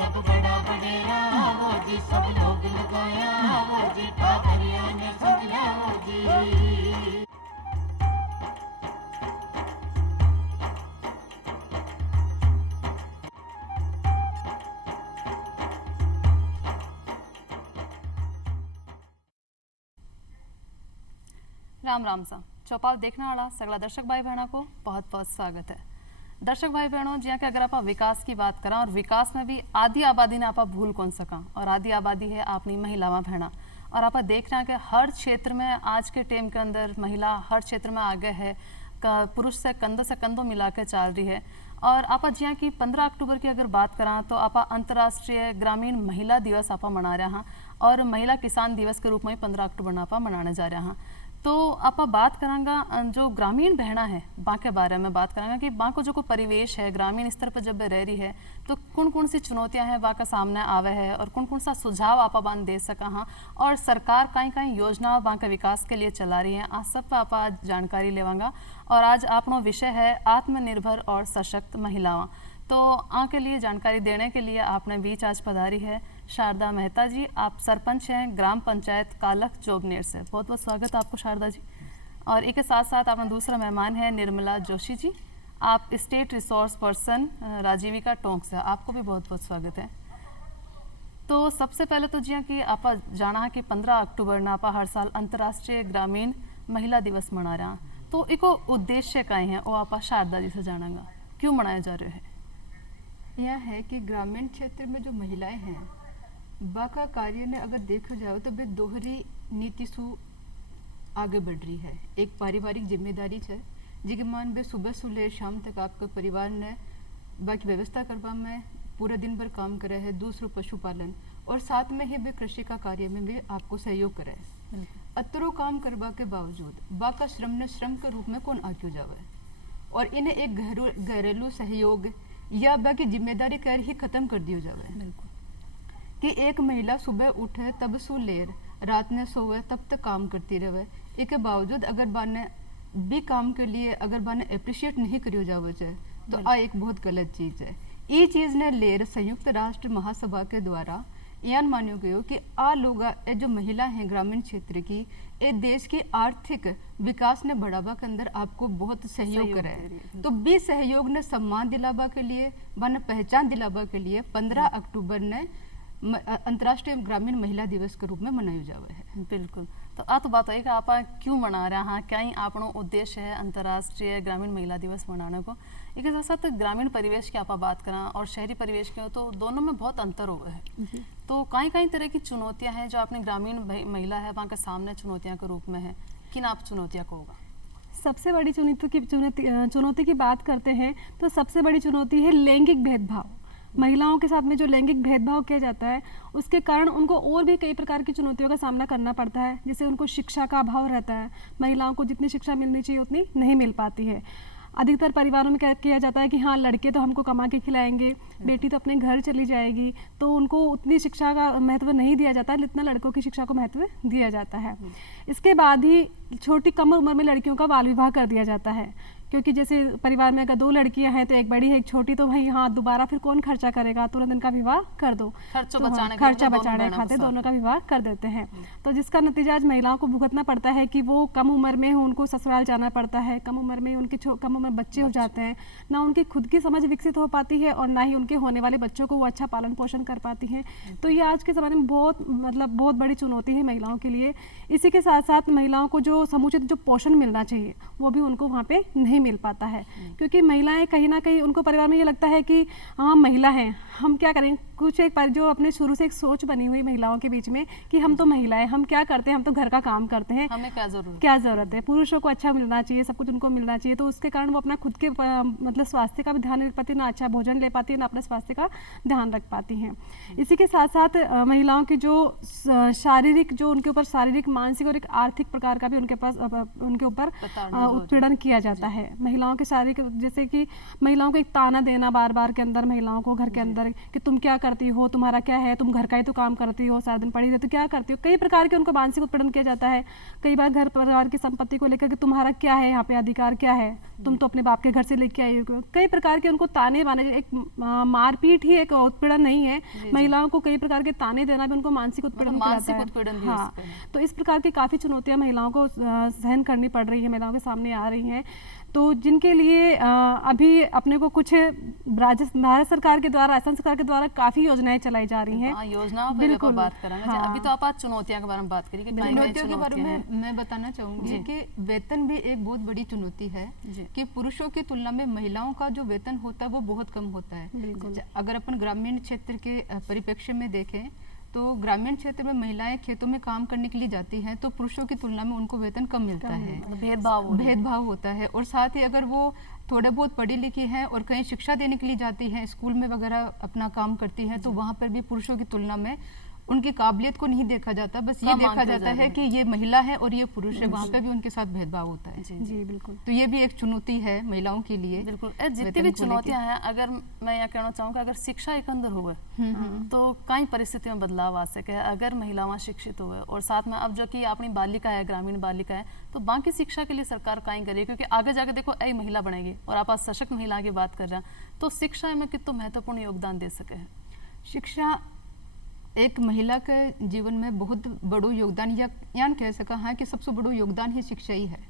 सब बड़ा बडेरा वो जी, सब लोग लगाया वो जी, ठाकरिया ने सदिया वो जी। राम राम सा चौपाल देखने वाला सगला दर्शक भाई बहनों को बहुत बहुत स्वागत है। दर्शक भाई बहनों, जी कि अगर आप विकास की बात करा और विकास में भी आधी आबादी ने आप भूल कौन सका, और आधी आबादी है अपनी महिलावां बहना। और आप देख रहे हैं कि हर क्षेत्र में आज के टाइम के अंदर महिला हर क्षेत्र में आगे है, पुरुष से कंधों मिला के चल रही है। और आप जिया कि 15 अक्टूबर की अगर बात करा तो आप अंतर्राष्ट्रीय ग्रामीण महिला दिवस आप मना रहे हैं, और महिला किसान दिवस के रूप में 15 अक्टूबर आप मनाने जा रहे हैं। तो आप बात करांगा जो ग्रामीण बहना है बा के बारे में बात करांगा कि बा को जो को परिवेश है ग्रामीण स्तर पर जब रह रही है तो कौन कौन सी चुनौतियां हैं बा का सामने आवे है, और कौन कौन सा सुझाव आप बान दे सका हाँ, और सरकार कहीं कहीं योजना बा के विकास के लिए चला रही है, आज सब पर आप आज जानकारी लेवांगा। और आज आपनो विषय है आत्मनिर्भर और सशक्त महिलावां। तो आ के लिए जानकारी देने के लिए आपने बीच आज पधारी है शारदा मेहता जी। आप सरपंच हैं ग्राम पंचायत कालख जोबनेर से। बहुत बहुत स्वागत आपको शारदा जी। और इसके साथ साथ अपना दूसरा मेहमान है निर्मला जोशी जी। आप state resource person Rajeevika Tonk से। आपको भी बहुत बहुत स्वागत है। तो सबसे पहले तो जी कि आप जाना है कि 15 अक्टूबर ना आप हर साल अंतर्राष्ट्रीय ग्रामीण महिला दिवस मना रहा, तो इको उद्देश्य का है वो आप शारदा जी से जानागा क्यों मनाया जा रहा है? यह है कि ग्रामीण क्षेत्र में जो महिलाएं हैं बाका कार्य ने अगर देखा जाए तो वे दोहरी नीति सु आगे बढ़ रही है। एक पारिवारिक जिम्मेदारी है जिसके मान वे सुबह से ले शाम तक आपके परिवार ने बाकी व्यवस्था करवा में पूरा दिन भर काम करे है, दूसरों पशुपालन और साथ में ही वे कृषि का कार्य में भी आपको सहयोग करे। अतरो काम करवा के बावजूद बाका श्रम ने श्रम के रूप में कौन आक्यों जावे, और इन्हें एक घरेलू सहयोग या बाकी जिम्मेदारी कर ही खत्म कर दियो जावे कि एक महिला सुबह उठे तब सो लेर रात में सोवे तब तक काम करती रहे। इसके बावजूद अगर बाने भी काम के लिए अगर बाने अप्रिशिएट नहीं करियो जावे तो आ एक बहुत गलत चीज है। ये चीज ने लेर संयुक्त राष्ट्र महासभा के द्वारा यह मान्यो गयो कि आ लोग जो महिला हैं ग्रामीण क्षेत्र की ये देश के आर्थिक विकास ने बढ़ावा के अंदर आपको बहुत सहयोग करे है। तो भी सहयोग ने सम्मान दिलावा के लिए बन पहचान दिलावा के लिए 15 अक्टूबर ने अंतर्राष्ट्रीय ग्रामीण महिला दिवस के रूप में मनाया जावे है। बिल्कुल। तो आ तो बात है कि आप क्यों मना रहे हैं, क्या ही आपनो उद्देश्य है अंतर्राष्ट्रीय ग्रामीण महिला दिवस मनाने को? इसके साथ साथ ग्रामीण परिवेश की आप बात करें और शहरी परिवेश की हो तो दोनों में बहुत अंतर हो गया है। तो कई कई तरह की चुनौतियां हैं जो अपने ग्रामीण महिला है वहाँ के सामने चुनौतियां के रूप में है। किन आप चुनौतियां को होगा? सबसे बड़ी चुनौती की बात करते हैं तो सबसे बड़ी चुनौती है लैंगिक भेदभाव। महिलाओं के साथ में जो लैंगिक भेदभाव किया जाता है उसके कारण उनको और भी कई प्रकार की चुनौतियों का सामना करना पड़ता है। जैसे उनको शिक्षा का अभाव रहता है, महिलाओं को जितनी शिक्षा मिलनी चाहिए उतनी नहीं मिल पाती है। अधिकतर परिवारों में क्या किया जाता है कि हाँ लड़के तो हमको कमा के खिलाएंगे, बेटी तो अपने घर चली जाएगी, तो उनको उतनी शिक्षा का महत्व नहीं दिया जाता है जितना लड़कों की शिक्षा को महत्व दिया जाता है। इसके बाद ही छोटी कम उम्र में लड़कियों का बाल विवाह कर दिया जाता है, क्योंकि जैसे परिवार में अगर 2 लड़कियां हैं तो एक बड़ी है एक छोटी, तो भाई हाँ दोबारा फिर कौन खर्चा करेगा, तुरंत इनका विवाह कर दो, खर्चा बचाने खाते दोनों का विवाह कर देते हैं। तो जिसका नतीजा आज महिलाओं को भुगतना पड़ता है कि वो कम उम्र में उनको ससुराल जाना पड़ता है, कम उम्र में उनके कम उम्र बच्चे हो जाते हैं, ना उनकी खुद की समझ विकसित हो पाती है और ना ही उनके होने वाले बच्चों को वो अच्छा पालन पोषण कर पाती हैं। तो ये आज के ज़माने में बहुत बड़ी चुनौती है महिलाओं के लिए। इसी के साथ साथ महिलाओं को जो समुचित जो पोषण मिलना चाहिए वो भी उनको वहाँ पे नहीं मिल पाता है, क्योंकि महिलाएं कहीं ना कहीं उनको परिवार में ये लगता है कि हाँ महिला हैं, हम क्या करें, कुछ एक जो अपने शुरू से एक सोच बनी हुई महिलाओं के बीच में कि हम तो महिलाएं, हम क्या करते हैं, हम तो घर का काम करते हैं, हमें क्या जरूरत है, पुरुषों को अच्छा मिलना चाहिए, सब कुछ उनको मिलना चाहिए। तो उसके कारण वो अपना खुद के मतलब स्वास्थ्य का भी ध्यान रख पाती है, ना अच्छा भोजन ले पाती है, ना अपने स्वास्थ्य का ध्यान रख पाती हैं। इसी के साथ साथ महिलाओं की जो शारीरिक जो उनके ऊपर शारीरिक मानसिक और एक आर्थिक प्रकार का भी उनके ऊपर उत्पीड़न किया जाता है। है। महिलाओं के शारीरिक, जैसे कि महिलाओं को एक ताना देना बार बार के अंदर, महिलाओं को घर के अंदर कि तुम क्या करती हो, तुम्हारा क्या है, तुम घर का ही तो काम करती हो, सारा दिन पड़ी रहती हो, क्या करती हो, कई प्रकार के उनको मानसिक उत्पीड़न किया जाता है। कई बार घर परिवार की संपत्ति को लेकर कि तुम्हारा क्या है यहाँ पे अधिकार, क्या है, तुम तो अपने बाप के घर से लेके आई हो। कई प्रकार के उनको ताने बाने, एक मारपीट ही एक उत्पीड़न नहीं है, महिलाओं को कई प्रकार के ताने देना भी उनको मानसिक उत्पीड़न कहलाता है। हाँ, तो इस प्रकार की काफ़ी चुनौतियां महिलाओं को सहन करनी पड़ रही है, महिलाओं के सामने आ रही हैं। तो जिनके लिए अभी अपने को कुछ भारत सरकार के द्वारा, असम सरकार के द्वारा काफ़ी योजनाएं चलाई जा रही हैं। योजनाओं पर बिल्कुल बात करेंगे। हाँ। अभी तो आप आज चुनौतियों के बारे में बात करिए कि चुनौतियों के बारे में मैं बताना चाहूंगी कि वेतन भी एक बहुत बड़ी चुनौती है कि पुरुषों की तुलना में महिलाओं का जो वेतन होता है वो बहुत कम होता है। अगर अपन ग्रामीण क्षेत्र के परिप्रेक्ष्य में देखें तो ग्रामीण क्षेत्र में महिलाएं खेतों में काम करने के लिए जाती हैं तो पुरुषों की तुलना में उनको वेतन कम मिलता है, भेदभाव होता है। और साथ ही अगर वो थोड़े बहुत पढ़ी लिखी हैं और कहीं शिक्षा देने के लिए जाती हैं, स्कूल में वगैरह अपना काम करती हैं, तो वहाँ पर भी पुरुषों की तुलना में उनकी काबिलियत को नहीं देखा जाता, बस ये देखा जाता है कि ये महिला है और ये पुरुष है, वहाँ पे भी उनके साथ भेदभाव होता है। जी बिल्कुल। तो ये भी एक चुनौती है महिलाओं के लिए। बिल्कुल, जितनी भी चुनौतियां हैं, अगर मैं यह कहना चाहूँगा अगर शिक्षा एक अंदर हुए तो कई परिस्थितियों में बदलाव आ सके। अगर महिलाएं शिक्षित हुए और साथ में अब जो कि अपनी बालिका है, ग्रामीण बालिका है, तो बाकी शिक्षा के लिए सरकार कहीं करेगी, क्योंकि आगे जाके देखो ऐ महिला बनेगी और आप आज सशक्त महिला की बात कर रहे हैं, तो शिक्षा में कितना महत्वपूर्ण योगदान दे सके है। शिक्षा एक महिला के जीवन में बहुत बड़ो योगदान, या कह सका है कि सबसे बड़ो योगदान ही शिक्षा ही है।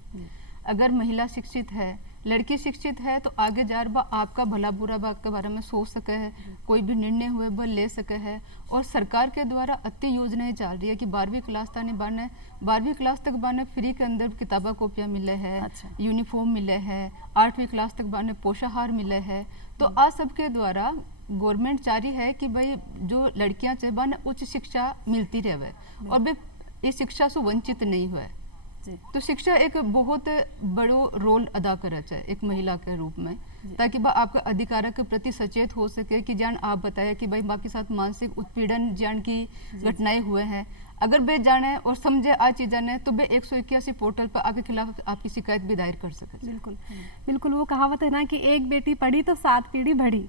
अगर महिला शिक्षित है, लड़की शिक्षित है, तो आगे जा रहा आपका भला बुरा बात के बारे में सोच सके है, कोई भी निर्णय हुए वह ले सके है। और सरकार के द्वारा अति योजनाएं चल रही है कि 12वीं क्लास तक बाने फ्री के अंदर किताबा कॉपियाँ मिले है, यूनिफॉर्म मिले है, 8वीं क्लास तक बाने पोषाहार मिले है। तो आज सबके द्वारा गवर्नमेंट चाह रही है कि भाई जो लड़कियां चाहे उच्च शिक्षा मिलती रहे और वे इस शिक्षा से वंचित नहीं हुए। तो शिक्षा एक बहुत बड़ो रोल अदा करे है एक महिला के रूप में, ताकि वह आपका अधिकार के प्रति सचेत हो सके कि जान आप बताया कि भाई बाकी साथ मानसिक उत्पीड़न जान की घटनाएं हुए हैं, अगर वे जाने और समझे आज चीज़ें ने तो वे 181 पोर्टल पर आपके खिलाफ आपकी शिकायत भी दायर कर सकते। बिल्कुल बिल्कुल, वो कहावत है ना कि एक बेटी पढ़ी तो 7 पीढ़ी बढ़ी।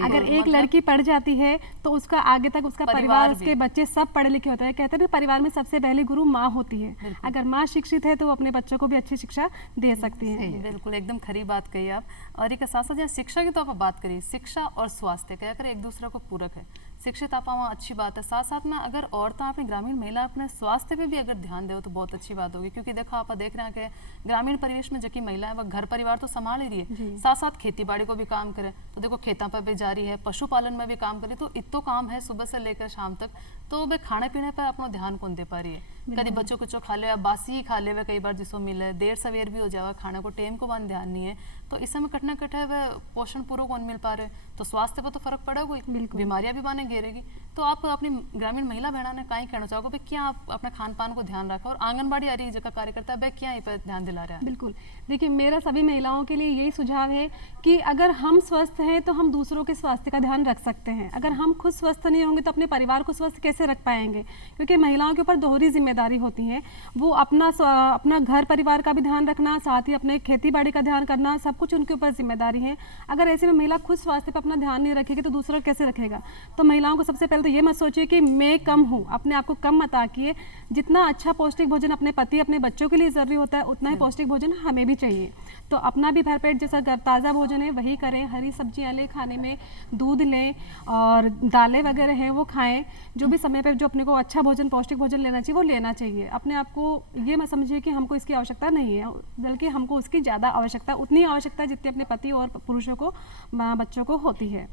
अगर एक लड़की पढ़ जाती है तो उसका आगे तक उसका परिवार, उसके बच्चे सब पढ़े लिखे होते हैं। कहते हैं परिवार में सबसे पहले गुरु माँ होती है। अगर माँ शिक्षित है तो वो अपने बच्चों को भी अच्छी शिक्षा दे सकती है। बिल्कुल, एकदम खरी बात कही आप। और एक साथ साथ शिक्षा की तो आप बात करिए, शिक्षा और स्वास्थ्य कहकर एक दूसरे को पूरक है। शिक्षित आप अच्छी बात है, साथ साथ में अगर औरतें अपनी ग्रामीण महिला अपने स्वास्थ्य पे भी अगर ध्यान दे तो बहुत अच्छी बात होगी। क्योंकि देखो आप देख रहे हैं कि ग्रामीण परिवेश में जो कि महिला है वह घर परिवार तो संभाल ही रही है, साथ साथ खेती बाड़ी को भी काम करे। तो देखो खेतों पर भी जा रही है, पशुपालन में भी काम करे, तो इतो काम है सुबह से लेकर शाम तक। तो वे खाने पीने पर अपना ध्यान कौन दे पा रही है। कभी बच्चों कुछ खा ले, बासी ही खा ले, कई बार जिसको मिले देर सवेर भी हो जाएगा, खाने को टेम को वन ध्यान नहीं है, तो इस समय कटना कटे वह पोषण पूरा कौन मिल पा रहे, तो स्वास्थ्य पर तो फर्क पड़ेगा ही, बीमारियां भी बने घेरेगी। तो आप अपनी ग्रामीण महिला बहना ने कहीं कहना चाहोगे क्या आप अपने खान पान को ध्यान रखा, और आंगनबाड़ी आ रही जगह कार्यकर्ता है क्या इस पर ध्यान दिला रहा है। बिल्कुल, देखिए मेरा सभी महिलाओं के लिए यही सुझाव है कि अगर हम स्वस्थ हैं तो हम दूसरों के स्वास्थ्य का ध्यान रख सकते हैं। अगर हम खुद स्वस्थ नहीं होंगे तो अपने परिवार को स्वस्थ कैसे रख पाएंगे, क्योंकि महिलाओं के ऊपर दोहरी जिम्मेदारी होती है। वो अपना घर परिवार का भी ध्यान रखना, साथ ही अपने खेती बाड़ी का ध्यान करना, सब कुछ उनके ऊपर जिम्मेदारी है। अगर ऐसे में महिला खुद स्वास्थ्य पर अपना ध्यान नहीं रखेगी तो दूसरा कैसे रखेगा। तो महिलाओं को सबसे पहले तो ये मत सोचिए कि मैं कम हूँ, अपने आप को कम मत आकिए। जितना अच्छा पौष्टिक भोजन अपने पति अपने बच्चों के लिए जरूरी होता है उतना ही पौष्टिक भोजन हमें भी चाहिए। तो अपना भी भरपेट जैसा ताज़ा भोजन है वही करें, हरी सब्जियां लें खाने में, दूध लें और दालें वगैरह हैं वो खाएं। जो भी समय पर जो अपने को अच्छा भोजन पौष्टिक भोजन लेना चाहिए वो लेना चाहिए। अपने आप को ये मत समझिए कि हमको इसकी आवश्यकता नहीं है, बल्कि हमको उसकी ज़्यादा आवश्यकता, उतनी आवश्यकता जितनी अपने पति और पुरुषों को बच्चों को होती है।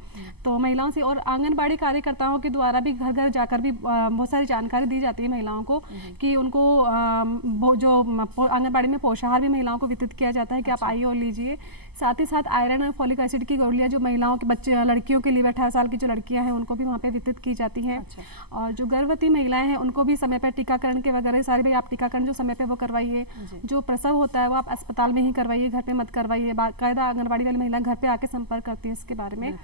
तो महिलाओं से और आंगनबाड़ी कार्यकर्ताओं के द्वारा भी घर घर जाकर भी बहुत सारी जानकारी दी जाती है महिलाओं को कि उनको जो आंगनबाड़ी में पोषाहार भी महिलाओं को वितरित किया जाता है कि आप आइए और लीजिए। साथ ही साथ आयरन और फॉलिक एसिड की गोलियां जो महिलाओं के बच्चे लड़कियों के लिए 18 साल की जो लड़कियां हैं उनको भी वहाँ पे वितरित की जाती हैं। और जो गर्भवती महिलाएं हैं उनको भी समय पर टीकाकरण के वगैरह सारे भाई आप टीकाकरण जो समय पे वो करवाइए। जो प्रसव होता है वो आप अस्पताल में ही करवाइए, घर पे मत करवाइए। बाकायदा आंगनबाड़ी वाली महिला घर पे आके संपर्क करती है इसके बारे में।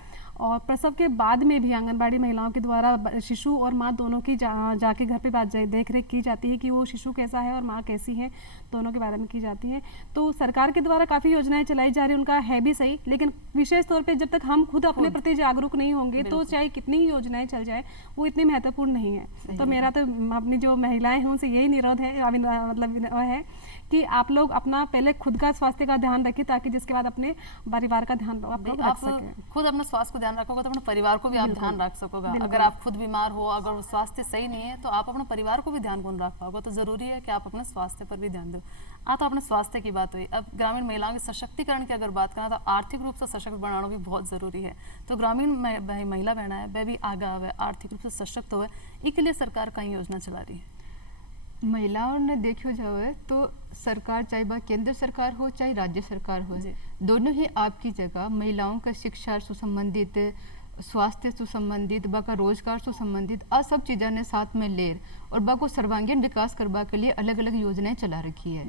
और प्रसव के बाद में भी आंगनबाड़ी महिलाओं के द्वारा शिशु और माँ दोनों की जाके घर पे देख रेख की जाती है कि वो शिशु कैसा है और माँ कैसी है, दोनों के बारे में की जाती है। तो सरकार के द्वारा काफ़ी योजनाएं चलाई जा रही हैं, उनका है भी सही, लेकिन विशेष तौर पे जब तक हम खुद अपने प्रति जागरूक नहीं होंगे तो चाहे कितनी ही योजनाएं चल जाए वो इतनी महत्वपूर्ण नहीं है। तो मेरा तो अपनी जो महिलाएं हैं उनसे यही निरोध है, मतलब है कि आप लोग अपना पहले खुद का स्वास्थ्य का ध्यान रखिए, ताकि जिसके बाद अपने परिवार का ध्यान आप लोग रख सकें। खुद अपने स्वास्थ्य को ध्यान रखोगे तो अपने परिवार को भी आप ध्यान रख सकोगे। अगर आप खुद बीमार हो, अगर स्वास्थ्य सही नहीं है, तो आप अपने परिवार को भी ध्यान कौन रख पाओगे। तो जरूरी है कि आप अपने स्वास्थ्य पर भी ध्यान दो। तो अपने स्वास्थ्य की बात हुई, अब ग्रामीण महिलाओं के सशक्तिकरण की अगर बात करें तो आर्थिक रूप से सशक्त बनाना भी बहुत जरूरी है। तो ग्रामीण महिला बहना है वह भी आगे आवे, आर्थिक रूप से सशक्त हुए, इसके लिए सरकार कई योजना चला रही है। महिलाओं ने देखो जाए तो सरकार, चाहे वह केंद्र सरकार हो चाहे राज्य सरकार हो, दोनों ही आपकी जगह महिलाओं का शिक्षा से संबंधित, स्वास्थ्य से संबंधित, बाका रोजगार से संबंधित आ सब चीज़ों ने साथ में लेर और बाको सर्वांगीण विकास करवा के लिए अलग अलग योजनाएं चला रखी है।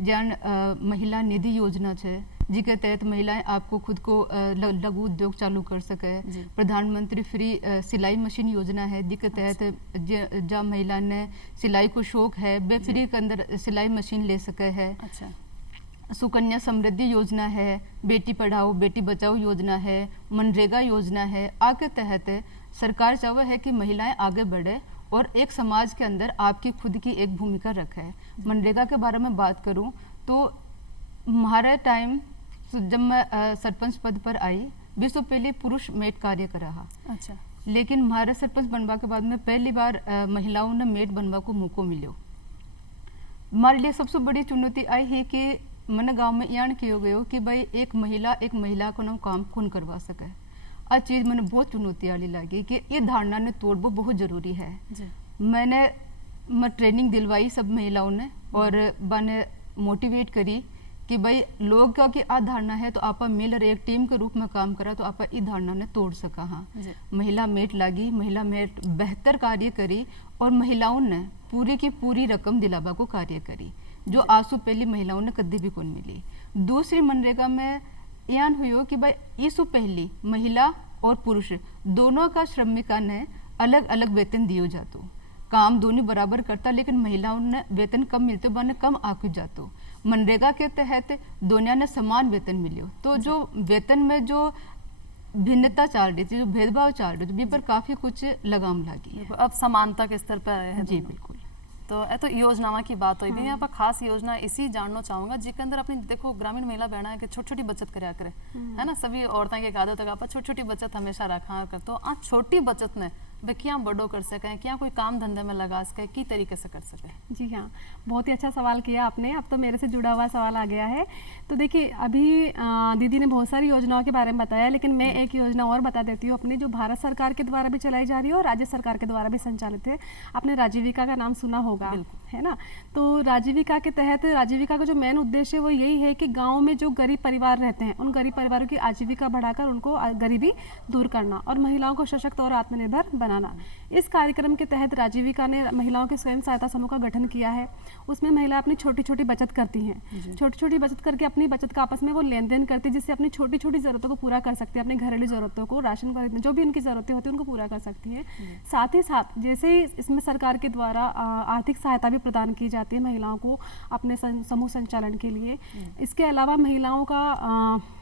जन महिला निधि योजना है जिसके तहत महिलाएं आपको खुद को लघु उद्योग चालू कर सके। प्रधानमंत्री फ्री सिलाई मशीन योजना है जिसके तहत जहाँ महिला ने सिलाई को शौक है वे फ्री के अंदर सिलाई मशीन ले सके है। सुकन्या समृद्धि योजना है, बेटी पढ़ाओ बेटी बचाओ योजना है, मनरेगा योजना है। आके तहत सरकार चाहे है कि महिलाएं आगे बढ़े और एक समाज के अंदर आपकी खुद की एक भूमिका रखे। मनरेगा के बारे में बात करूं तो हमारे टाइम जब मैं सरपंच पद पर आई 20 साल पहले पुरुष मेट कार्य कर रहा। लेकिन हमारे सरपंच बनवा के बाद में पहली बार महिलाओं ने मेट बनवा को मौका मिलो। हमारे लिए सबसे बड़ी चुनौती आई है कि मन गांव में यान किया गयो कि भाई एक महिला को ना काम कौन करवा सके। आ चीज़ मैंने बहुत चुनौती वाली लगी कि ये धारणा ने तोड़ना बहुत ज़रूरी है। मैं ट्रेनिंग दिलवाई सब महिलाओं ने और मैंने मोटिवेट करी कि भाई लोग का कि आ धारणा है तो आप मिलकर एक टीम के रूप में काम करा तो आप इस धारणा ने तोड़ सका। हाँ, महिला मेट लागी, महिला मेट बेहतर कार्य करी और महिलाओं ने पूरी की पूरी रकम दिलावा को कार्य करी जो आंसू पहली महिलाओं ने कभी भी कौन मिली। दूसरी मनरेगा में यान हुई कि भाई इसु पहली महिला और पुरुष दोनों का श्रमिका ने अलग अलग वेतन दियो जातो, काम दोनों बराबर करता, लेकिन महिलाओं ने वेतन कम मिलते बने कम आकु जातो। मनरेगा के तहत दोनों ने समान वेतन मिलियो। तो जो वेतन में जो भिन्नता चल रही थी, जो भेदभाव चल रही थी, पर काफी कुछ लगाम लगी। अब समानता के स्तर पर आए हैं। जी बिल्कुल। तो योजनाओं की बात हुई भी यहाँ पर खास योजना इसी जानना चाहूंगा जिसके अंदर अपनी देखो ग्रामीण महिला बहना है कि छोटी छोटी बचत कराया करे, है ना। सभी औरतें के आदत है छोटी छोटी बचत हमेशा रखा कर। तो आज छोटी बचत ने वे क्या बड़ो कर सके, क्या कोई काम धंधे में लगा सके, की तरीके से कर सके। जी हाँ, बहुत ही अच्छा सवाल किया आपने। अब तो मेरे से जुड़ा हुआ सवाल आ गया है। तो देखिए अभी दीदी ने बहुत सारी योजनाओं के बारे में बताया, लेकिन मैं एक योजना और बता देती हूँ अपनी, जो भारत सरकार के द्वारा भी चलाई जा रही है और राज्य सरकार के द्वारा भी संचालित है। आपने राजीविका का नाम सुना होगा, है ना। तो राजीविका के तहत राजीविका का जो मेन उद्देश्य है वो यही है कि गाँव में जो गरीब परिवार रहते हैं उन गरीब परिवारों की आजीविका बढ़ाकर उनको गरीबी दूर करना और महिलाओं को सशक्त और आत्मनिर्भर बनाना। इस कार्यक्रम के तहत राजीविका ने महिलाओं के स्वयं सहायता समूह का गठन किया है। उसमें महिला अपनी छोटी छोटी बचत करती हैं, छोटी छोटी बचत करके अपनी बचत का आपस में वो लेन देन करती है, जिससे अपनी छोटी छोटी जरूरतों को पूरा कर सकती है, अपनी घरेलू जरूरतों को, राशन खरीदने जो भी उनकी जरूरतें होती है उनको पूरा कर सकती है। साथ ही साथ जैसे ही इसमें सरकार के द्वारा आर्थिक सहायता भी प्रदान की जाती है महिलाओं को अपने समूह संचालन के लिए। इसके अलावा महिलाओं का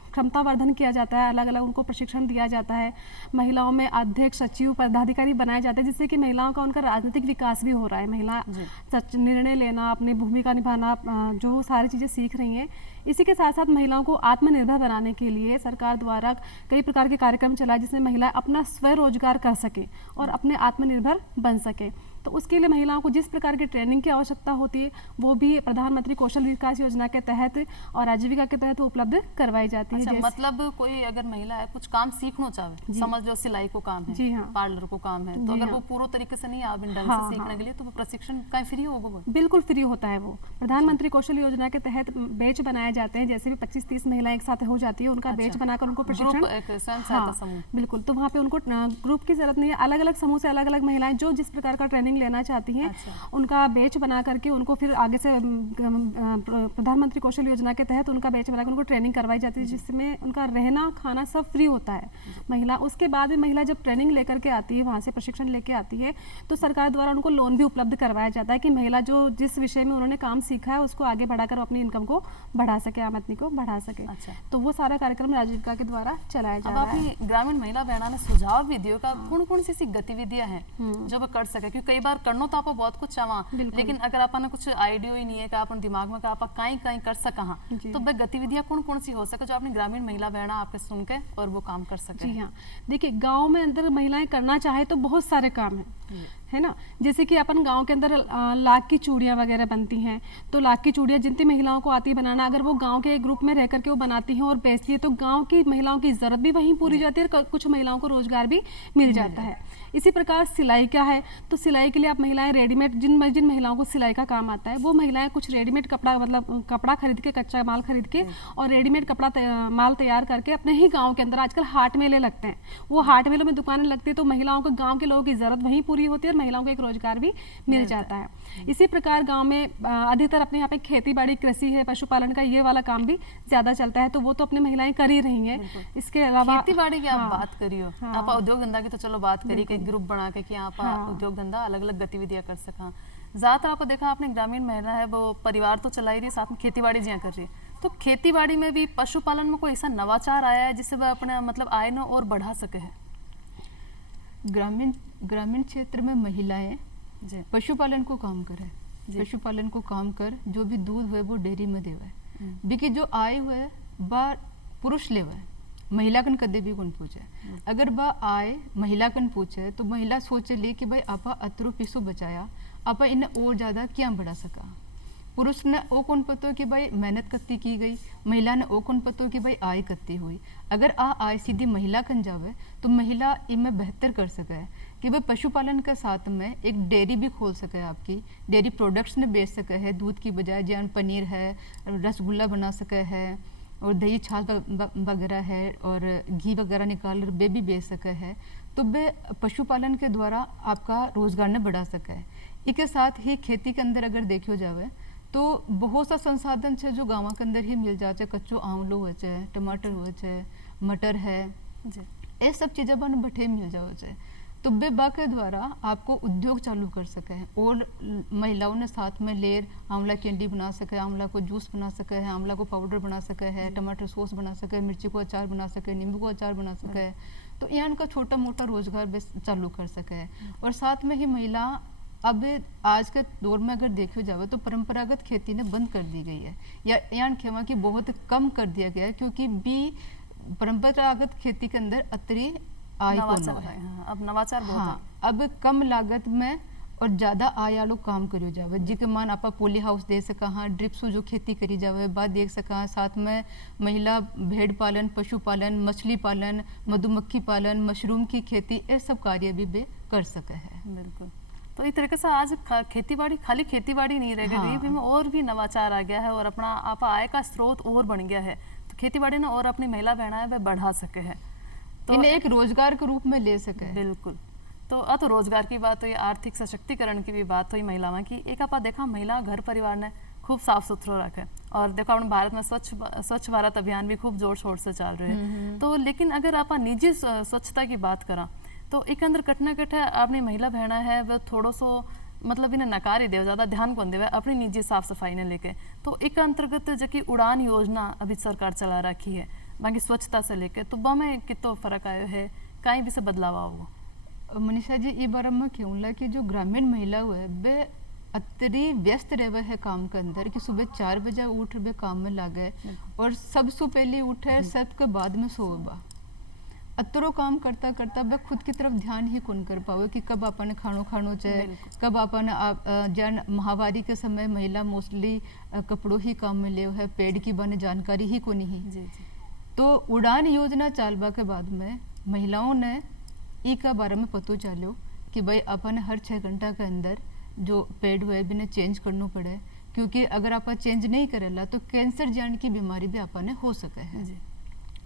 क्षमता वर्धन किया जाता है, अलग अलग उनको प्रशिक्षण दिया जाता है, महिलाओं में अध्यक्ष सचिव पदाधिकारी बनाए जाते हैं, जिससे कि महिलाओं का उनका राजनीतिक विकास भी हो रहा है। महिला निर्णय लेना, अपनी भूमिका निभाना, जो सारी चीज़ें सीख रही हैं। इसी के साथ साथ महिलाओं को आत्मनिर्भर बनाने के लिए सरकार द्वारा कई प्रकार के कार्यक्रम चलाए जिसमें महिलाएं अपना स्वरोजगार कर सकें और अपने आत्मनिर्भर बन सकें। तो उसके लिए महिलाओं को जिस प्रकार की ट्रेनिंग की आवश्यकता होती है वो भी प्रधानमंत्री कौशल विकास योजना के तहत और आजीविका के तहत उपलब्ध करवाई जाती है। मतलब कोई अगर महिला है कुछ काम सीखना चाहे, समझ लो सिलाई को काम है, जी हाँ, पार्लर को काम है, तो अगर वो पूरा तरीके से नहीं आवे ढंग से सीखने के लिए तो वो प्रशिक्षण का फ्री होगा? बिल्कुल फ्री होता है। वो प्रधानमंत्री कौशल योजना के तहत बैच बनाए जाते हैं, जैसे भी 25-30 महिलाएं एक साथ हो जाती है, उनका बैच बनाकर उनको प्रशिक्षण, बिल्कुल, तो वहाँ पे उनको ग्रुप की जरूरत नहीं है, अलग अलग समूह से अलग अलग महिलाएं जो जिस प्रकार का ट्रेनिंग ट्रेनिंग लेना चाहती हैं, अच्छा। उनका बैच बना करके उनको फिर आगे से प्रधानमंत्री कौशल योजना के तहत उनका बैच बनाकर उनको ट्रेनिंग करवाई जाती है, जिसमें उनका रहना खाना सब फ्री होता है। महिला उसके बाद भी महिला जब ट्रेनिंग लेकर के आती है, वहाँ से प्रशिक्षण लेके आती है, तो सरकार द्वारा उनको लोन भी उपलब्ध करवाया जाता है कि महिला जो जिस विषय में उन्होंने काम सीखा है उसको आगे बढ़ाकर अपनी इनकम को बढ़ा सके, आमदनी को बढ़ा सके। अच्छा। तो वो सारा कार्यक्रम आजीविका के द्वारा चलाया जा अब रहा है। अपनी ग्रामीण महिला बहना ने सुझाव भी दियो का कौन सी गतिविधियां हैं जो वो कर सके, क्योंकि कई बार करनो तो आप बहुत कुछ चाहवा, लेकिन अगर आपने कुछ आइडिया ही नहीं है कि अपन दिमाग में आप कहीं कहीं कर सका हाँ, तो वह गतिविधियां कौन सी हो सके जो अपनी ग्रामीण महिला बहना आपके सुन के और वो काम कर सके। जी हाँ, देखिए गांव में अंदर महिलाएं करना चाहे तो बहुत सारे काम है ना, जैसे कि अपन गांव के अंदर लाख की चूड़ियाँ वगैरह बनती हैं, तो लाख की चूड़ियाँ जितनी महिलाओं को आती है बनाना, अगर वो गांव के एक ग्रुप में रह करके वो बनाती हैं और बेचती है तो गांव की महिलाओं की ज़रूरत भी वहीं पूरी जाती है और कुछ महिलाओं को रोजगार भी मिल जाता है। इसी प्रकार सिलाई का है, तो सिलाई के लिए आप महिलाएं रेडीमेड जिन महिलाओं को सिलाई का काम आता है वो महिलाएं कुछ रेडीमेड कपड़ा मतलब कपड़ा खरीद के, कच्चा माल खरीद के और रेडीमेड कपड़ा माल तैयार करके अपने ही गाँव के अंदर, आजकल हाट मेले लगते हैं, वो हाट मेलों में दुकानें लगती है, तो महिलाओं को गाँव के लोगों की ज़रूरत वहीं पूरी होती है और महिलाओं को एक रोजगार भी मिल जाता है। इसी प्रकार गांव में अधिकतर अपने यहाँ पे खेती बाड़ी, कृषि है, पशुपालन का ये वाला काम भी ज्यादा चलता है, तो वो तो अपने महिलाएं कर ही रही हैं। इसके अलावा खेती बाड़ी की आप बात करियो, आप उद्योग धंधा की तो चलो बात करी कि ग्रुप बना के कि आप उद्योग धंधा अलग अलग गतिविधियां कर सका। ज्यादातर आपको देखा आपने ग्रामीण महिला है वो परिवार तो चला ही रही, साथ में खेती बाड़ी जिया कर रही है, तो खेती बाड़ी में भी पशुपालन में कोई ऐसा नवाचार आया है जिससे वह अपने मतलब आय न और बढ़ा सके है? ग्रामीण क्षेत्र में महिलाएं पशुपालन को काम करे, पशुपालन को काम कर जो भी दूध हुए वो डेयरी में देवे, बिकी जो आय हुए वह पुरुष लेवे, महिला कन कदे भी कौन पूछे। अगर वह आय महिला कन पूछे तो महिला सोचे ले कि भाई आपा अतरू पिसु बचाया, आपा इन्हें और ज़्यादा क्या बढ़ा सका। पुरुष ने ओ कौन पतो कि भाई मेहनत कत्ती की गई, महिला ने ओ कौन पतो कि भाई आय कत्ती हुई। अगर आय सीधी महिला कन जावे तो महिला इनमें बेहतर कर सके कि भाई पशुपालन के साथ में एक डेयरी भी खोल सके, आपकी डेयरी प्रोडक्ट्स ने बेच सके है, दूध की बजाय जैन पनीर है, रसगुल्ला बना सके है और दही छाछ वगैरह है और घी वगैरह निकाल कर वे भी बेच सके है, तो वे पशुपालन के द्वारा आपका रोजगार ने बढ़ा सके है। इसके साथ ही खेती के अंदर अगर देखो जावे तो बहुत सा संसाधन है जो गाँव के अंदर ही मिल जाए, कच्चो आंवलो हो चाहे, टमाटर हो चाहे, मटर है, ये सब चीज़ें बन बठे मिल जाओ चाहे, तो बेबा के द्वारा आपको उद्योग चालू कर सके हैं और महिलाओं ने साथ में लेर आंवला कैंडी बना सके, आंवला को जूस बना सके है, आंवला को पाउडर बना सके है, टमाटर सॉस बना सके, मिर्ची को अचार बना सके, नींबू को अचार बना सके है, तो यहाँ उनका छोटा मोटा रोजगार चालू कर सके है। और साथ में ही महिला अब आज के दौर में अगर देखो जाए तो परंपरागत खेती ने बंद कर दी गई है, या यहाँ खेमा की बहुत कम कर दिया गया है, क्योंकि भी परंपरागत खेती के अंदर अतरी आय है, अब नवाचार बहुत है। अब कम लागत में और ज़्यादा आय वालों काम करो जावे, जी के मान आपा पोली हाउस दे सका, हाँ ड्रिप्स जो खेती करी जावे बात देख सका, साथ में महिला भेड़ पालन, पशुपालन, मछली पालन, मधुमक्खी पालन, मशरूम की खेती, ये सब कार्य भी वे कर सके है। बिल्कुल, तो इस तरीके से आज खेती बाड़ी खाली खेती बाड़ी नहीं रह गई, भी में और भी नवाचार आ गया है और अपना आप आय का स्रोत और बन गया है, तो खेती बाड़ी ने और अपनी महिला बहना है वह बढ़ा सके है, तो इन्हें एक रोजगार के रूप में ले सके। बिल्कुल, तो रोजगार की बात हुई, आर्थिक सशक्तिकरण की भी बात हुई महिलाओं की। एक आपा देखा महिला घर परिवार ने खूब साफ सुथरा रखे और देखो अपने भारत में स्वच्छ भारत अभियान भी खूब जोर शोर से चल रहे हैं, तो लेकिन अगर आप निजी स्वच्छता की बात करा तो एक अंदर कटना कटे अपनी महिला बहना है वह थोड़ो सो मतलब इन्हें नकार ही दे, ज़्यादा ध्यान कौन देवे अपनी निजी साफ सफाई ने लेके, तो एक अंतर्गत जो कि उड़ान योजना अभी सरकार चला रखी है बाकी स्वच्छता से लेके, तो वह में कितना फर्क आयो है, कहीं भी से बदलाव आओ? मनीषा जी ये बार में क्यों ला कि जो ग्रामीण महिला हुआ है वे अतरी व्यस्त रहे है काम के अंदर कि सुबह 4 बजे उठ वे काम में लागे और सबसे पहले उठे सबके बाद में सोबा, अतरो काम करता करता वे खुद की तरफ ध्यान ही कौन कर पावे कि कब अपन खानो चाहे, कब अपन जन महावारी के समय महिला मोस्टली कपड़ों ही काम में ले है, पेड़ की बने जानकारी ही को नहीं। तो उड़ान योजना चालबा के बाद में महिलाओं ने ई का बारे में पतो चलो कि भाई अपन हर 6 घंटा के अंदर जो पेड़ हुए भी चेंज करना पड़े, क्योंकि अगर आप चेंज नहीं करेला तो कैंसर जान की बीमारी भी अपन हो सके है।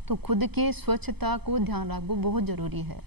तो खुद की स्वच्छता को ध्यान रखना बहुत जरूरी है।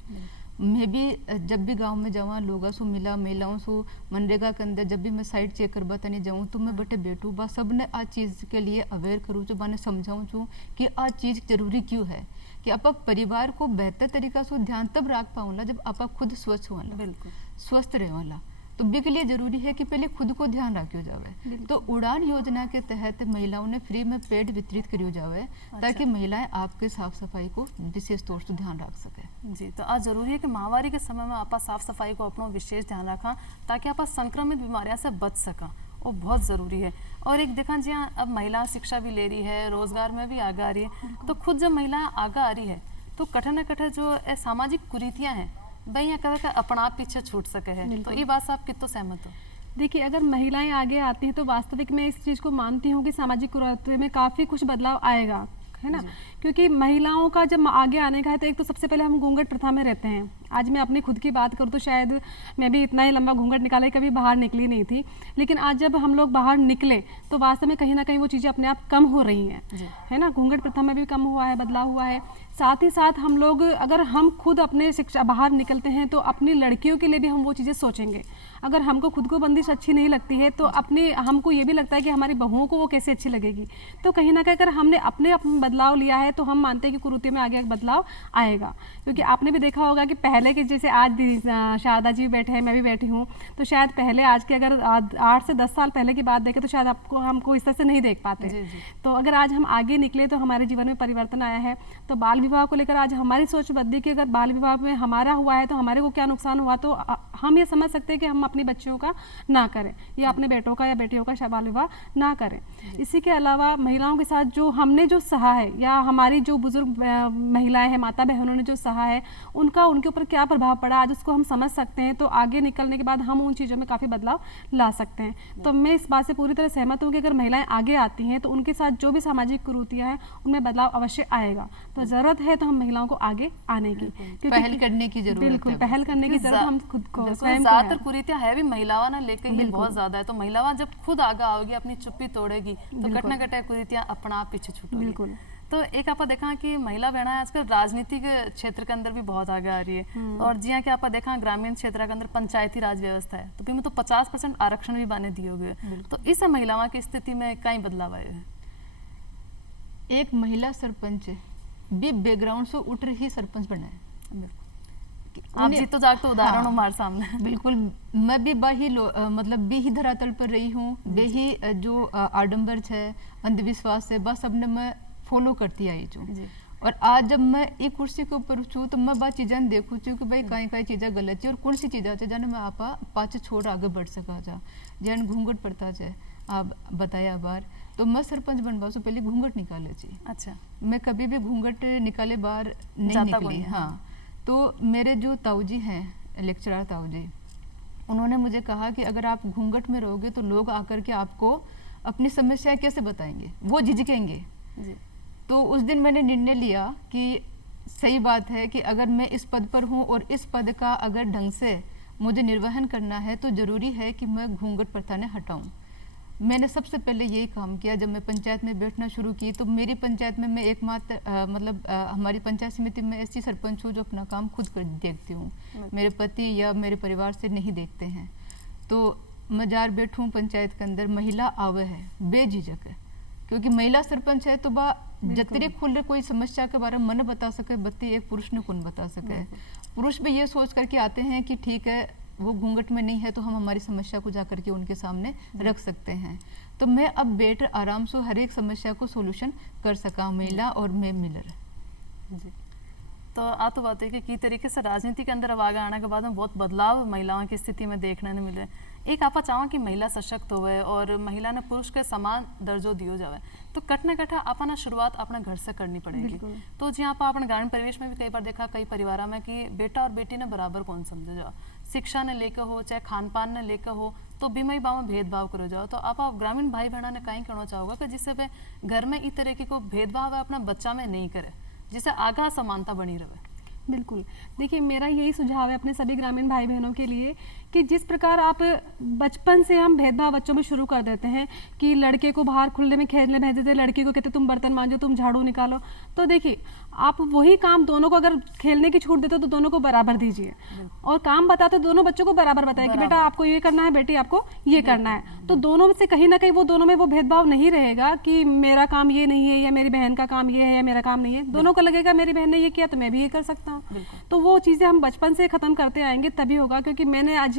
मैं भी जब भी गांव में जाऊँ लोगों से मिला महिलाओं से मनरेगा के अंदर जब भी मैं साइड चेक करवा तनी जाऊँ तो मैं बटे बैठूँ बा सबने आ चीज़ के लिए अवेयर करूँ जो बाने समझाऊँ छूँ कि आ चीज़ जरूरी क्यों है कि आप परिवार को बेहतर तरीका से ध्यान तब रख पाऊँगा जब आप खुद स्वच्छ होना, बिल्कुल स्वस्थ रहेला। तो बी के लिए जरूरी है कि पहले खुद को ध्यान रखियो जावे। तो उड़ान योजना के तहत महिलाओं ने फ्री में पैड वितरित करियो जावे ताकि महिलाएं आपके साफ सफाई को विशेष तौर से ध्यान रख सके। जी, तो आज जरूरी है कि महामारी के समय में आप साफ सफाई को अपना विशेष ध्यान रखा ताकि आप संक्रमित बीमारियों से बच सका, वो बहुत ज़रूरी है। और एक देखा जी हाँ, अब महिला शिक्षा भी ले रही है, रोजगार में भी आगे आ रही है, तो खुद जब महिलाएं आगे आ रही है तो कठे न कठे जो सामाजिक कुरीतियाँ हैं भाई यहाँ कभी अपना आप पीछे छूट सके हैं। तो ये बात से आप कितना सहमत हो? देखिए, अगर महिलाएं आगे आती हैं तो वास्तविक में इस चीज़ को मानती हूँ कि सामाजिक कुरीति में काफ़ी कुछ बदलाव आएगा, है ना। क्योंकि महिलाओं का जब आगे आने का है तो एक तो सबसे पहले हम घूंघट प्रथा में रहते हैं। आज मैं अपनी खुद की बात करूँ तो शायद मैं भी इतना ही लंबा घूंघट निकाले कभी बाहर निकली नहीं थी, लेकिन आज जब हम लोग बाहर निकले तो वास्तव में कहीं ना कहीं वो चीज़ें अपने आप कम हो रही हैं, है ना। घूंघट प्रथा में भी कम हुआ है, बदलाव हुआ है। साथ ही साथ हम लोग अगर हम खुद अपने शिक्षा बाहर निकलते हैं तो अपनी लड़कियों के लिए भी हम वो चीज़ें सोचेंगे। अगर हमको खुद को बंदिश अच्छी नहीं लगती है तो अपने हमको ये भी लगता है कि हमारी बहुओं को वो कैसे अच्छी लगेगी। तो कहीं ना कहीं अगर हमने अपने बदलाव लिया है तो हम मानते हैं कि कुरीति में आगे एक बदलाव आएगा। क्योंकि आपने भी देखा होगा कि पहले के जैसे आज शारदा जी बैठे हैं, मैं भी बैठी हूँ, तो शायद पहले आज के अगर 8 से 10 साल पहले की बात देखें तो शायद आपको हमको इस तरह से नहीं देख पाते। तो अगर आज हम आगे निकले तो हमारे जीवन में परिवर्तन आया है। तो बाल विवाह को लेकर आज हमारी सोच बदली कि अगर बाल विवाह में हमारा हुआ है तो हमारे को क्या नुकसान हुआ, तो हम ये समझ सकते हैं कि हम अपनी बच्चियों का ना करें या अपने बेटों का या बेटियों का बाल विवाह ना करें। इसी के अलावा महिलाओं के साथ जो हमने जो सहा है या हमारी जो बुजुर्ग महिलाएं हैं, माता बहनों ने जो सहा है, उनका उनके ऊपर क्या प्रभाव पड़ा आज उसको हम समझ सकते हैं। तो आगे निकलने के बाद हम उन चीज़ों में काफ़ी बदलाव ला सकते हैं। तो मैं इस बात से पूरी तरह सहमत हूँ कि अगर महिलाएं आगे आती हैं तो उनके साथ जो भी सामाजिक कुरीतियाँ हैं उनमें बदलाव अवश्य आएगा। तो ज़रूरत है तो हम महिलाओं को आगे आने की, पहल करने की जरूरत है। बिल्कुल पहल करने की जरूरत हम खुद को ज्यादातर कुरीतियां है भी महिलाओं ने लेके ही बहुत ज्यादा है। तो महिलाएं जब खुद आगे आओगी, अपनी चुप्पी तोड़ेगी तो कटना कटे कुरीतियां अपना आप पीछे छूटेगी। बिल्कुल। तो एक आप देखा कि महिला बहना आजकल राजनीतिक क्षेत्र के अंदर भी बहुत आगे आ रही है। और जी हाँ कि आप देखा ग्रामीण क्षेत्र के अंदर पंचायती राज व्यवस्था है तो भी में तो 50% आरक्षण भी बाने दिए हुए। तो इस महिलाओं की स्थिति में कई बदलाव आए हैं। एक महिला सरपंच भी बैकग्राउंड से उठ रही सरपंच बना है। आप जी तो जागते उदाहरण हमारे सामने। बिल्कुल, मैं भी बाही मतलब भी धरातल पर रही हूँ। बेही जो आडंबर है, अंधविश्वास है, बस सबने मैं फॉलो करती आई हूँ। और आज जब मैं एक कुर्सी के ऊपर छूँ तो मैं बात चीज़ें देखूँ छूँ कि भाई कई चीज़ें गलत है और कौन सी चीज़ें है जाने मैं आपा पाँच छोड़ आगे बढ़ सका जा जैन घूंघट पड़ता है। आप बताया बार तो मैं सरपंच बनवा से पहले घूंघट निकाले चाहिए। अच्छा, मैं कभी भी घूंघट निकाले बाहर नहीं निकली। हाँ, तो मेरे जो ताऊजी हैं, लेक्चरर ताऊजी, उन्होंने मुझे कहा कि अगर आप घूंघट में रहोगे तो लोग आकर के आपको अपनी समस्या कैसे बताएंगे, वो झिझकेंगे। तो उस दिन मैंने निर्णय लिया कि सही बात है कि अगर मैं इस पद पर हूँ और इस पद का अगर ढंग से मुझे निर्वहन करना है तो ज़रूरी है कि मैं घूंघट प्रथा ने हटाऊँ। मैंने सबसे पहले यही काम किया। जब मैं पंचायत में बैठना शुरू की तो मेरी पंचायत में मैं एकमात्र हमारी पंचायत समिति में ऐसी सरपंच हूँ जो अपना काम खुद कर देखती हूँ, मेरे पति या मेरे परिवार से नहीं देखते हैं। तो मैं जार बैठूँ पंचायत के अंदर, महिला आवे है बेझिझक है, क्योंकि महिला सरपंच है तो बा जतरी खुल कोई समस्या के बारे में मन बता सके, बत्ती एक पुरुष ने कौन बता सके। पुरुष भी ये सोच करके आते हैं कि ठीक है वो घूंघट में नहीं है तो हम हमारी समस्या को जा करके उनके सामने रख सकते हैं। तो मैं अब बैठ आराम से हर एक समस्या को सोल्यूशन कर सका, महिला और मैं मिलर। जी, तो आ तो बात है कि किस तरीके से राजनीति के अंदर अब आगे आने के बाद में बहुत बदलाव महिलाओं की स्थिति में देखने ने मिले। एक आप चाहो कि महिला सशक्त होवे और महिला ने पुरुष के समान दर्जो दियो जावे तो कट न कटा अपना शुरुआत अपने घर से करनी पड़ेगी। तो जी आप अपने ग्रामीण परिवेश में भी कई बार देखा कई परिवारों में कि बेटा और बेटी ने बराबर कौन समझे जाओ, शिक्षा ने लेकर हो चाहे खान पान ने लेकर हो तो भी मई बाव में भेदभाव करो जाओ। तो आप ग्रामीण भाई बहना ने कहीं कहना चाहोगा कि जिससे वे घर में इस तरह की को भेदभाव अपना बच्चा में नहीं करे, जिससे आगा समानता बनी रहे। बिल्कुल, देखिए मेरा यही सुझाव है अपने सभी ग्रामीण भाई बहनों के लिए कि जिस प्रकार आप बचपन से हम भेदभाव बच्चों में शुरू कर देते हैं कि लड़के को बाहर खुले में खेलने भेज देते, लड़की को कहते तुम बर्तन मांजो, तुम झाड़ू निकालो। तो देखिए आप वही काम दोनों को अगर खेलने की छूट देते हो तो दोनों को बराबर दीजिए, और काम बताते दोनों बच्चों को बराबर बताए कि बेटा आपको ये करना है, बेटी आपको ये करना है। तो दोनों में से कहीं ना कहीं वो दोनों में वो भेदभाव नहीं रहेगा कि मेरा काम ये नहीं है या मेरी बहन का काम ये है या मेरा काम नहीं है। दोनों को लगेगा मेरी बहन ने ये किया तो मैं भी ये कर सकता हूँ। तो वो चीज़ें हम बचपन से ख़त्म करते आएंगे तभी होगा। क्योंकि मैंने आज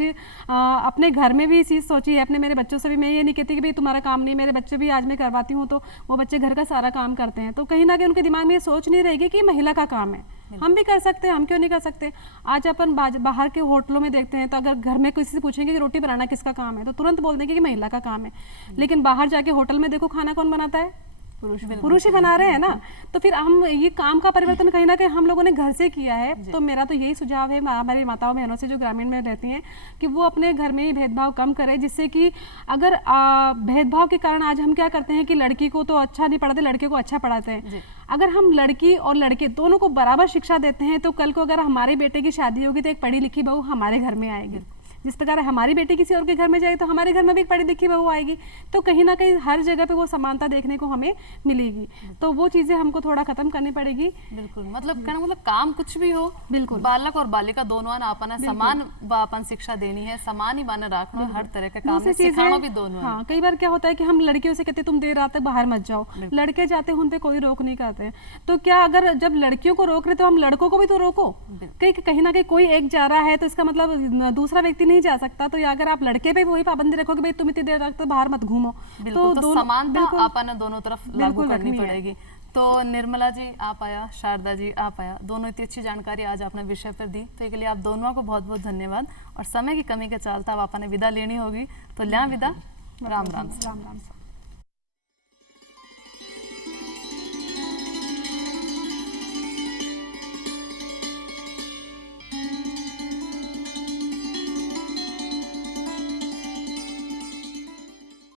अपने घर में भी ये चीज़ सोची है, अपने मेरे बच्चों से भी मैं ये नहीं कहती कि भाई तुम्हारा काम नहीं, मेरे बच्चे भी आज मैं करवाती हूँ तो वो बच्चे घर का सारा काम करते हैं। तो कहीं ना कहीं उनके दिमाग में ये सोच नहीं रहेगी कि महिला का काम है, हम भी कर सकते हैं, हम क्यों नहीं कर सकते। आज अपन बाहर के होटलों में देखते हैं तो अगर घर में किसी से पूछेंगे कि रोटी बनाना किसका काम है तो तुरंत बोल देंगे कि महिला का काम है। लेकिन बाहर जाके होटल में देखो खाना कौन बनाता है, पुरुष ही बना रहे हैं ना। तो फिर हम ये काम का परिवर्तन कहीं ना कहीं हम लोगों ने घर से किया है। तो मेरा तो यही सुझाव है हमारी माताओं बहनों से जो ग्रामीण में रहती हैं कि वो अपने घर में ही भेदभाव कम करें, जिससे कि अगर भेदभाव के कारण आज हम क्या करते हैं कि लड़की को तो अच्छा नहीं पढ़ाते, लड़के को अच्छा पढ़ाते हैं। अगर हम लड़की और लड़के दोनों को बराबर शिक्षा देते हैं तो कल को अगर हमारे बेटे की शादी होगी तो एक पढ़ी लिखी बहू हमारे घर में आएगी। जिस प्रकार हमारी बेटी किसी और के घर में जाएगी तो हमारे घर में भी एक पढ़ी लिखी बहू आएगी। तो कहीं ना कहीं हर जगह पे वो समानता देखने को हमें मिलेगी। तो वो चीजें हमको थोड़ा खत्म करनी पड़ेगी। बिल्कुल, मतलब कहना मतलब काम कुछ भी हो, बिल्कुल बालक और बालिका दोनों ने अपन समान अपन शिक्षा देनी है, समान ही माने रखना, हर तरह के काम सिखाना भी दोनों। हाँ, कई बार क्या होता है कि हम लड़कियों से कहते तुम देर रात तक बाहर मत जाओ, लड़के जाते हैं उन पे कोई रोक नहीं करते। तो क्या अगर जब लड़कियों को रोक रहे तो हम लड़कों को भी तो रोको। कहीं ना कहीं कोई एक जा रहा है तो इसका मतलब दूसरा व्यक्ति नहीं जा सकता। तो अगर आप लड़के पे वही पाबंदी रखोगे भाई तुम इतनी देर तक तो बाहर मत घूमो, तो समानता अपन दोनों तरफ लागू करनी पड़ेगी। तो निर्मला जी आप आया, शारदा जी आप आया, दोनों इतनी अच्छी जानकारी आज आपने विषय पर दी, तो इसके लिए आप दोनों को बहुत बहुत धन्यवाद। और समय की कमी के चलते अब आपने विदा लेनी होगी, तो लिया विदा, राम राम।